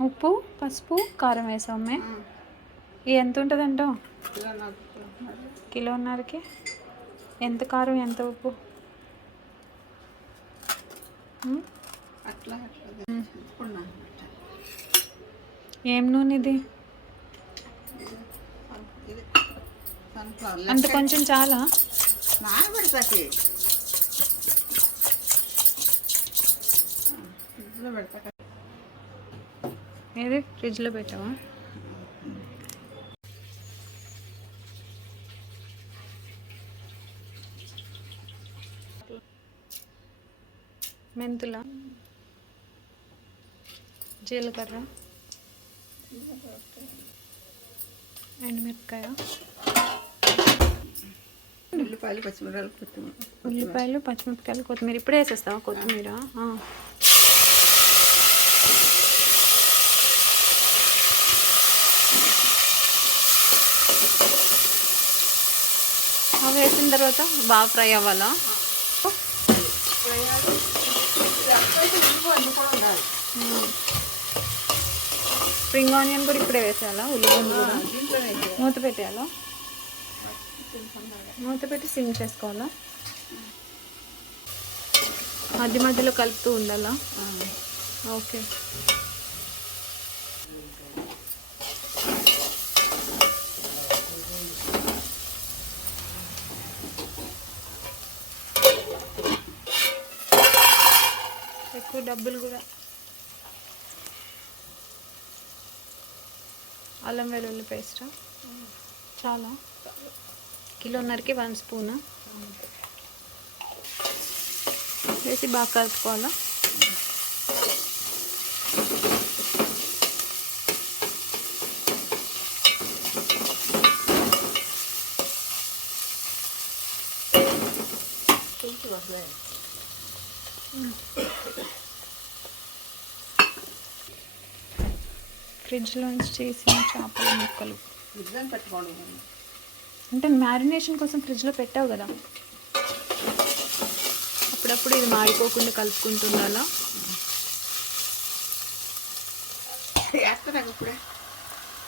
ఉప్పు పసుపు కారం వేసామే ఇది ఎంత ఉంటుంది అంటావు కిలోన్నరకి? ఎంత కారం ఎంత ఉప్పు? అట్లా. ఏం నూనె ఇది? అంత కొంచెం చాలా? పెడతా. ఏది? ఫ్రిడ్జ్లో పెట్టావా? మెంతుల? జీలకర్ర? ఎండుమిరపకాయ? ఉల్లిపాయలు పచ్చిమిరపకాయలు కొత్తిమీర. ఉల్లిపాయలు పచ్చిమిరపకాయలు కొత్తిమీర. ఇప్పుడే వేసేస్తావా కొత్తిమీర? వేసిన తర్వాత బాగా ఫ్రై అవ్వాలా? స్ప్రింగ్ ఆనియన్ కూడా ఇప్పుడే వేసేయాలా? ఉల్లిగడ్డ కూడా? మూత పెట్టేయాలా? మూత పెట్టి సిమ్ చేసుకోవాలా? మధ్య మధ్యలో కలుపుతూ ఉండాలా? ఓకే ఎక్కువ డబ్బులు కూడా. అల్లం వెల్లుల్లి పేస్ట్. చాలా. కిలోన్నరకి వన్ స్పూన్. వేసి బాగా కలుపుకోవాలా? వస్తాయి ఫ్రిడ్జ్లోంచి చేసిన చేపల ముక్కలు. అంటే మ్యారినేషన్ కోసం ఫ్రిడ్జ్లో పెట్టావు కదా. అప్పుడప్పుడు ఇది మాడిపోకుండా కలుపుకుంటుండాలా?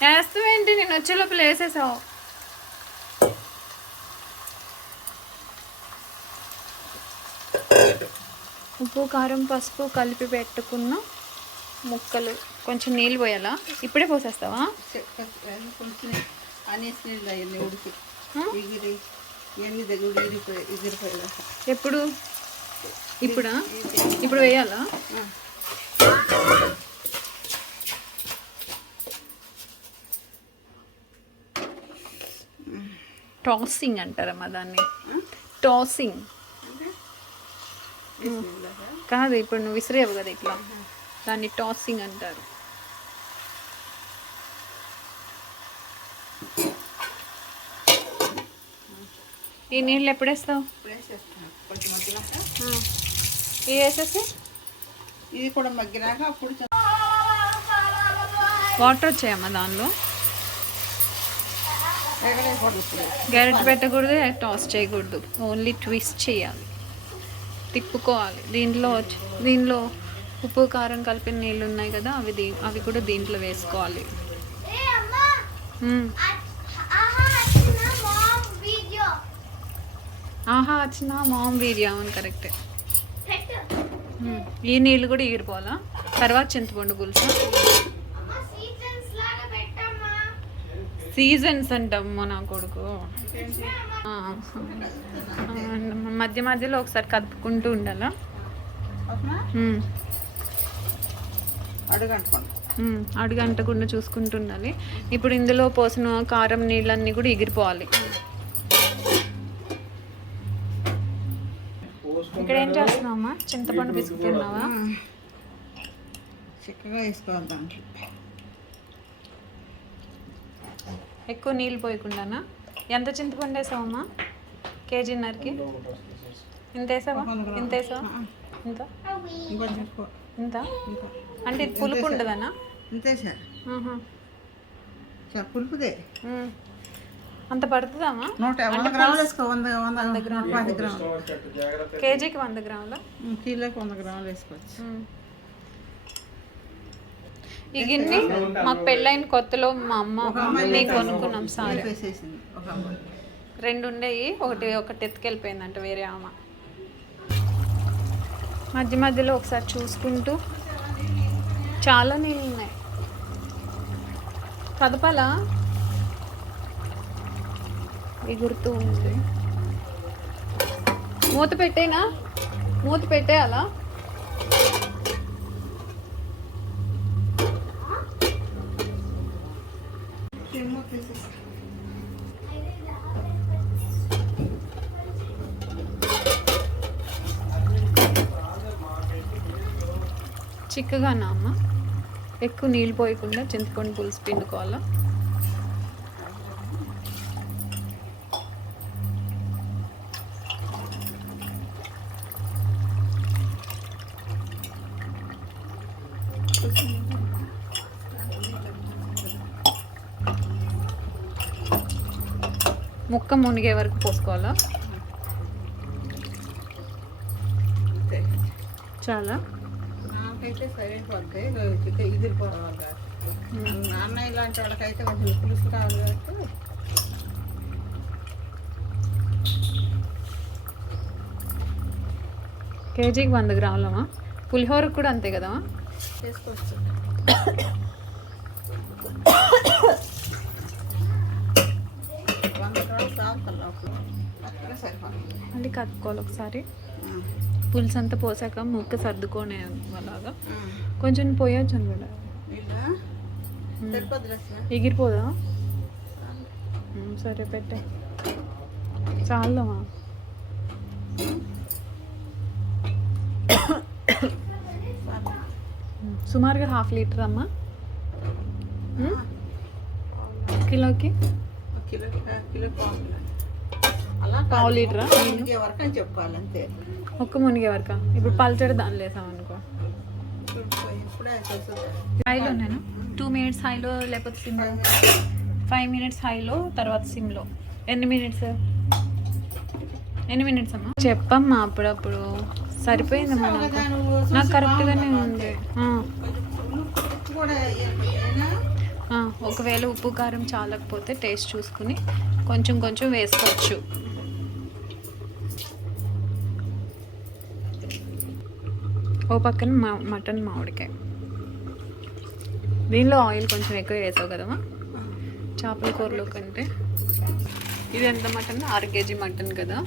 వేస్తావేంటి? నేను వచ్చే లోపల వేసేసావు. ఉప్పు కారం పసుపు కలిపి పెట్టుకున్న ముక్కలు. కొంచెం నీళ్ళు పోయాలా? ఇప్పుడే పోసేస్తావా? పులుసు అనేసి నీళ్ళు అవన్నీ ఉడికి. ఆ? ఎగిరి ఇవన్నీ దగ్గర ఎగిరిపోయి ఎప్పుడు? ఇప్పుడా? ఇప్పుడు వేయాలా? టాసింగ్ అంటారమ్మా దాన్ని? టాసింగ్. కాదు ఇప్పుడు నువ్వు విసిరేవు కదా ఇట్లా. దాన్ని టాసింగ్ అంటారు. ఈ నీళ్ళు ఎప్పుడు వేస్తావు ఇప్పుడు వేసేస్తాను కొంచెం మగ్గినాక ఇవి వేసేసి? ఇది కూడా మగ్గినాక అప్పుడు వాటర్ వచ్చాయమ్మా దానిలో? గరిటె పెట్టకూడదు టాస్ చేయకూడదు. ఓన్లీ ట్విస్ట్ చేయాలి. తిప్పుకోవాలి. దీంట్లో దీనిలో ఉప్పు కారం కలిపిన నీళ్ళు ఉన్నాయి కదా అవి దీ అవి కూడా దీంట్లో వేసుకోవాలి. ఆహా వచ్చిన మామ్ వీడియో. అవును కరెక్టే. ఈ నీళ్ళు కూడా ఎగిరిపోవాలా తర్వాత చింతపండు పులుసు. సీజన్స్ అంటమ్మా నా కొడుకు. మధ్య మధ్యలో ఒకసారి కదుపుకుంటూ ఉండాలా. అడుగంటుకోండి. మ్మ్. అడుగు అంటకుండా చూసుకుంటూ ఉండాలి ఇప్పుడు ఇందులో పోసిన కారం నీళ్ళన్నీ కూడా ఎగిరిపోవాలి. ఇక్కడ ఏం చేస్తున్నావమ్మా? చింతపండు పిసుకుతున్నావా? చిక్కగా వేసుకోవాలి దాంట్లో. ఎక్కువ నీళ్ళు పోయకుండానా? ఎంత చింతపండు వేసావమ్మా? కేజీన్నరకి? ఇంత వేసావా? ఇంత వేసావా? ఇంత? ఇంత? ఇంకా అంటే ఇది పులుపు ఉండదనా? అంతే సార్. పులుపుదే. మ్మ్. అంత పడుతుందామా? నూట వంద గ్రాములు వేసుకో వంద వంద గ్రాములు. పది గ్రాములు. కేజీకి వంద గ్రాముల? కిలోకి వంద గ్రాములు వేసుకోవచ్చు. ఈ గిన్నె మాకు పెళ్ళైన కొత్తలో మా అమ్మ నేను కొనుక్కున్నాం సారీ. రెండు ఉండేవి ఒకటి ఒకటి ఎత్తుకెళ్ళిపోయిందంట వేరే ఆమె. మధ్య మధ్యలో ఒకసారి చూసుకుంటూ చాలా నీళ్ళు ఉన్నాయి. కదపాలా? ఎగురుతూ ఉంది. మూత పెట్టేనా? మూత పెట్టేయాలా? చిక్కగానా అమ్మ? ఎక్కువ నీళ్ళు పోయకుండా చింతపండు పులుసు పిండుకోవాలా? ముక్క మునిగే వరకు పోసుకోవాలా? అంతే. చాలా నాకైతే సరిపోద్ది ఇక ఇదిరిపోవాలి నాన్న ఇలాంటి వాళ్ళకైతే కొంచెం పులుసు కావాలి కాబట్టి. కేజీకి వంద గ్రాములమా? పులిహోరకు కూడా అంతే కదా చేసుకోవచ్చు వంద గ్రాములు కావాలి మళ్ళీ కలుపుకోవాలి ఒకసారి. పులుసు అంతా పోసాక ముక్క సర్దుకోనే అలాగా. కొంచెం పోయొచ్చు అనమాట ఎగిరిపోదా? సరే పెట్టే. చాలమ్మా సుమారుగా హాఫ్ లీటర్ అమ్మా. కిలోకి? Kilo kilo. అలా కాదు. పావు లీటరా? ఇంకే వరకు అని చెప్పాలి అంతే ఒక్క మునిగే వరక. ఇప్పుడు పల్చడి ఇప్పుడే తెలుసు హైలో నేను టూ మినిట్స్ హైలో లేకపోతే సిమ్లో ఫైవ్ మినిట్స్ హైలో తర్వాత సిమ్లో ఎన్ని మినిట్స్ ఎన్ని మినిట్స్ అమ్మా? చెప్పమ్మా అప్పుడప్పుడు. సరిపోయిందమ్మా నాకు. నాకు కరెక్ట్గానే ఉంది. ఒకవేళ ఉప్పు కారం చాలకపోతే టేస్ట్ చూసుకుని కొంచెం కొంచెం వేసుకోవచ్చు. ఓ పక్కన మా మటన్ మామిడికాయ. దీనిలో ఆయిల్ కొంచెం ఎక్కువ వేసావు కదమ్మా చేపల కూరలో కంటే. ఇది ఎంత మటన్? అర కేజీ మటన్ కదా.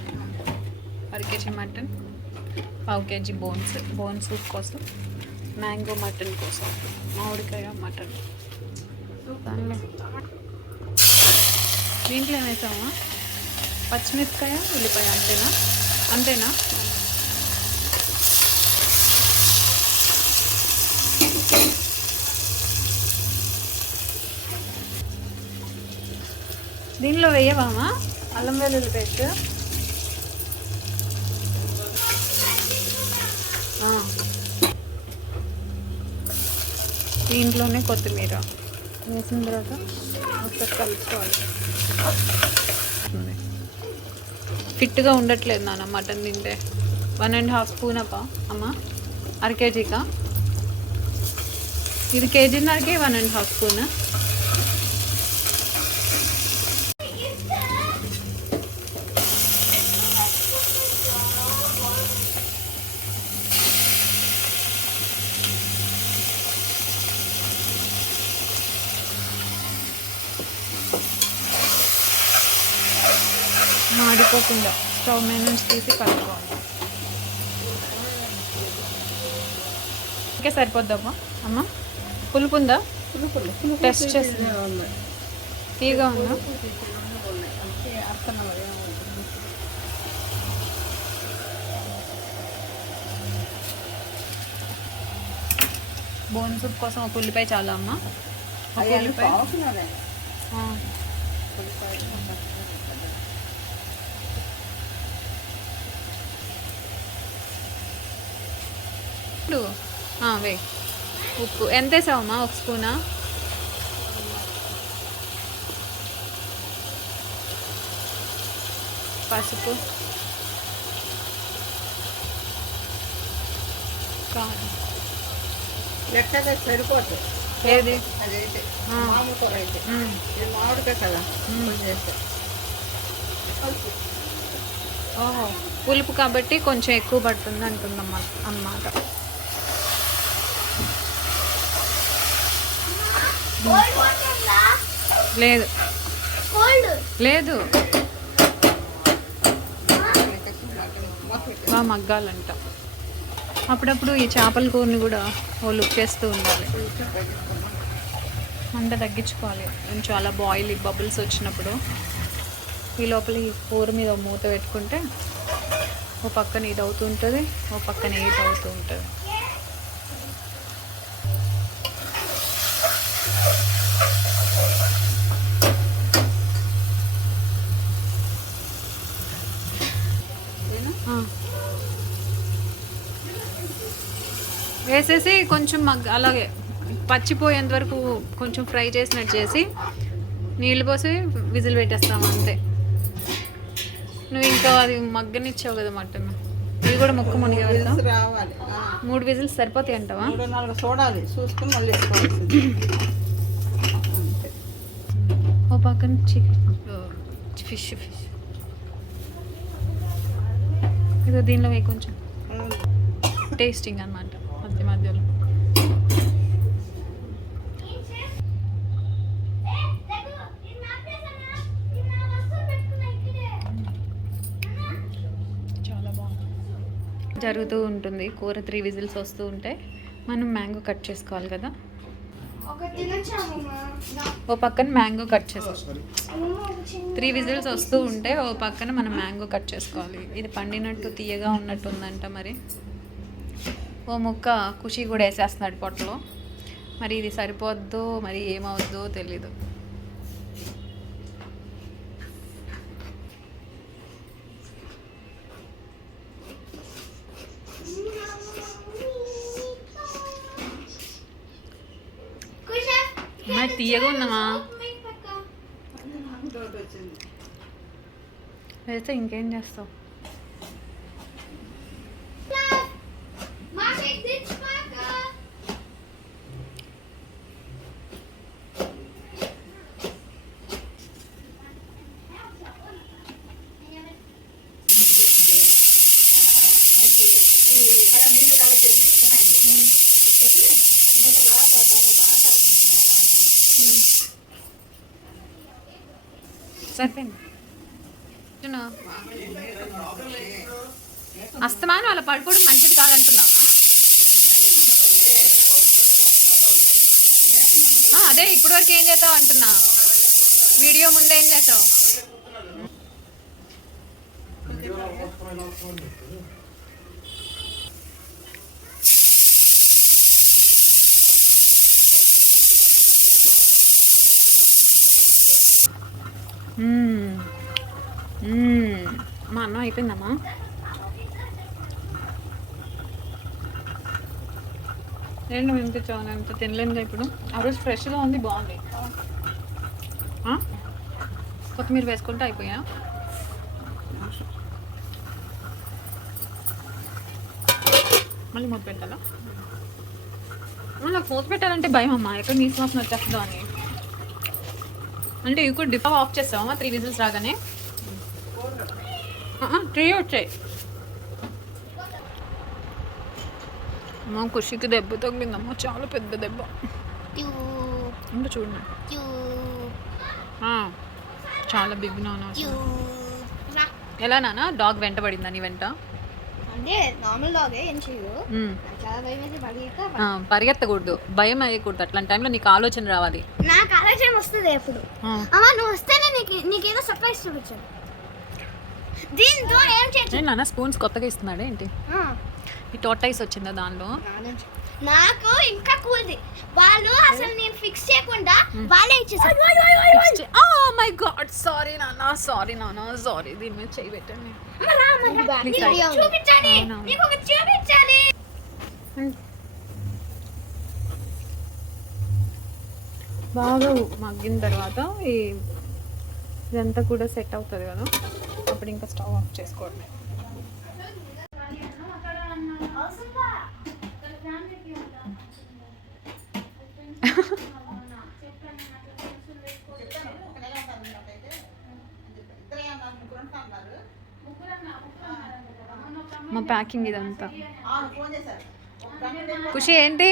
అర కేజీ మటన్ పావు కేజీ బోన్స్. బోన్ సూప్ కోసం మ్యాంగో మటన్ కోసం. మామిడికాయ మటన్. దానిలో. దీంట్లో ఏమేసామా పచ్చిమిరపకాయ ఉల్లిపాయ అంతేనా? అంతేనా? దీనిలో వేయవామా అల్లం వెల్లుల్లి పేస్ట్. దీంట్లోనే కొత్తిమీర. వేసిన తర్వాత ఒకసారి కలుపుకోవాలి. ఫిట్గా ఉండట్లేదు నాన్న మటన్ తింటే. వన్ అండ్ హాఫ్ స్పూన్ అప్ప అమ్మ. అర కేజీకా? ఇది కేజీన్నరకే వన్ అండ్ హాఫ్ స్పూన్. మాడిపోకుండా స్టవ్ మీద నుంచి తీసి కలుపుకోవాలి. ఇంకే సరిపోద్దమ్మా అమ్మ పులుపు ఉందా టెస్ట్ చేసి ఉన్నాయి తీగా ఉందా? బోన్ సూప్ కోసం ఒక ఉల్లిపాయ చాలా అమ్మ. ఉల్లిపాయ. ఆ, వే. ఉప్పు. ఎంత వేసావమ్మా? ఒక స్పూనా? పసుపు. కారం. సరిపోతుంది. ఏది? అదైతే. ఆ. మామూలు కూర అయితే. మామిడికాయ కదా. ఓహో. పులుపు కాబట్టి కొంచెం ఎక్కువ పడుతుంది అంటుందమ్మా అన్నమాట. లేదు. లేదు. బాగా మగ్గాలంట. అప్పుడప్పుడు ఈ చేపల కూరని కూడా ఓ లుక్ చేస్తూ ఉండాలి. మంట తగ్గించుకోవాలి. కొంచెం అలా బాయిల్ బబుల్స్ వచ్చినప్పుడు. ఈ లోపల ఈ కూర మీద మూత పెట్టుకుంటే ఓ పక్కన ఇది అవుతూ ఉంటుంది ఓ పక్కన ఇది అవుతూ ఉంటుంది ఆ. వేసేసి కొంచెం మగ్గ అలాగే పచ్చిపోయేంత వరకు కొంచెం ఫ్రై చేసినట్టు చేసి నీళ్ళు పోసి విజిల్ పెట్టేస్తాం అంతే. నువ్వు ఇంకా అది మగ్గనిచ్చావు కదా మటన్. ఇది కూడా ముక్క మునిగే రావాలి. మూడు విజిల్స్ సరిపోతాయి అంటావా? చూడాలి చూసుకుని మళ్ళీ. ఓ పక్కన ఫిష్ ఫిష్. ఇదో దీనిలో వేయి కొంచెం. టేస్టింగ్ అన్నమాట మధ్య మధ్యలో చాలా బాగుంది జరుగుతూ ఉంటుంది. కూర త్రీ విజిల్స్ వస్తూ ఉంటే మనం మ్యాంగో కట్ చేసుకోవాలి కదా. ఓ పక్కన మ్యాంగో కట్ చేసుకోవాలి త్రీ విజిల్స్ వస్తూ ఉంటే ఓ పక్కన మనం మ్యాంగో కట్ చేసుకోవాలి. ఇది పండినట్టు తీయగా ఉన్నట్టు ఉందంట మరి. ఓ ముక్క ఖుషి కూడా వేసేస్తున్నాడు పొట్టలో. మరి ఇది సరిపోద్దో మరి ఏమవుద్దో తెలీదు మరి తీయగా ఉందమ్మా వేస్తే ఇంకేం చేస్తావు? సరిపోయింది. అస్తమానం అలా పడుకోవడం మంచిది కాదంటున్నా. ఆ, అదే ఇప్పటి వరకు ఏం చేస్తావు అంటున్నా. వీడియో ముందు ఏం చేసావు మ్మ్. మ్మ్. మా అన్నం అయిపోయిందమ్మా. రెండు మేము నేను ఎంత తినలేదు ఇప్పుడు? ఆ రోజు ఫ్రెష్గా ఉంది బాగుంది. ఆ? కొత్తిమీర వేసుకుంటే అయిపోయా? మళ్ళీ మూత పెట్టాలా? నాకు మూత పెట్టాలంటే భయం అమ్మా ఎక్కడ నీసు వాసన వచ్చేస్తుందో అని. అంటే ఇవి కూడా డిప్ ఆఫ్ చేస్తావా? త్రీ విజిల్స్ రాగానే? త్రీ వచ్చాయి అమ్మ ఖుషికి దెబ్బ తగిలిందమ్మా చాలా పెద్ద దెబ్బ. ఇంకా చూడండి చాలా బిగ్ నాన్న ఎలా నాన్న? డాగ్ వెంట పడిందా నీ వెంట? అంటే పరిగెత్తకూడదు. భయం వేయకూడదు అట్లాంటి టైంలో నీకు ఆలోచన రావాలి. నాకు ఆలోచన వస్తుంది ఎప్పుడు. నువ్వు వస్తేనే నీకు నీకేదో సర్ప్రైజ్ చూపించాను. దీంతో ఏం చేయొచ్చు నాన్న స్పూన్స్ కొత్తగా ఇస్తున్నాడు ఏంటి? ఈ టోటైస్ వచ్చిందా దానిలో? నాకు ఇంకా కూల్ది. వాళ్ళు అసలు నేను ఫిక్స్ చేయకుండా వాళ్ళే ఇచ్చేసారు. ఓ మై గాడ్ సారీ నాన్న సారీ నాన్న సారీ దీని మీద చేయి పెట్టండి చూపించాలి. నీకు ఒకటి చూపించాలి. బాగా మగ్గిన తర్వాత ఈ ఇదంతా కూడా సెట్ అవుతుంది కదా? అప్పుడు ఇంకా స్టవ్ ఆఫ్ అన్నారు మా ప్యాకింగ్ ఇదంతా. ఖుషి ఏంటి?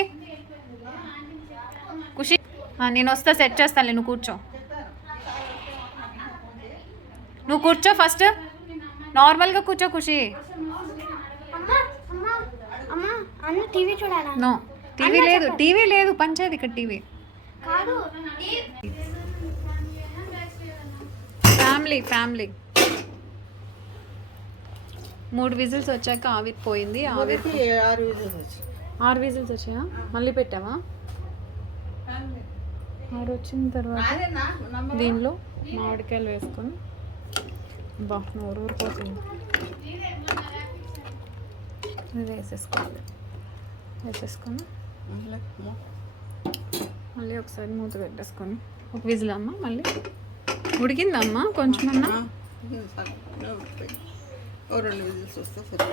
ఖుషి నేను వస్తా సెట్ చేస్తాను నువ్వు కూర్చో చెప్పారు ఈసారి వస్తే మాత్రం నాకు ఇంకా ఫోన్ చేయి నువ్వు కూర్చో ఫస్ట్. నార్మల్గా కూర్చో ఖుషి. అమ్మా అమ్మా అమ్మా అన్న టీవీ చూడాలా? నో టీవీ లేదు టీవీ లేదు పంచాయతీ ఇక్కడ టీవీ. కాదు. Family family. మూడు విజిల్స్ వచ్చాక ఆవిరి పోయింది ఆవిరి ఆరు విజిల్స్ వచ్చి ఆరు విజిల్స్ వచ్చాయా? మళ్ళీ పెట్టావా? ఆరు వచ్చిన తర్వాత దీనిలో మామిడికాయలు వేసుకొని బా నోరు ఊరిపోతుంది ఇది వేసేసుకోవాలి వేసేసుకొని మళ్ళీ ఒకసారి మూత పెట్టేసుకొని ఒక విజిల్ అమ్మ మళ్ళీ ఉడికిందమ్మా కొంచెం అన్నా రెండు విజిల్స్ వస్తే సరే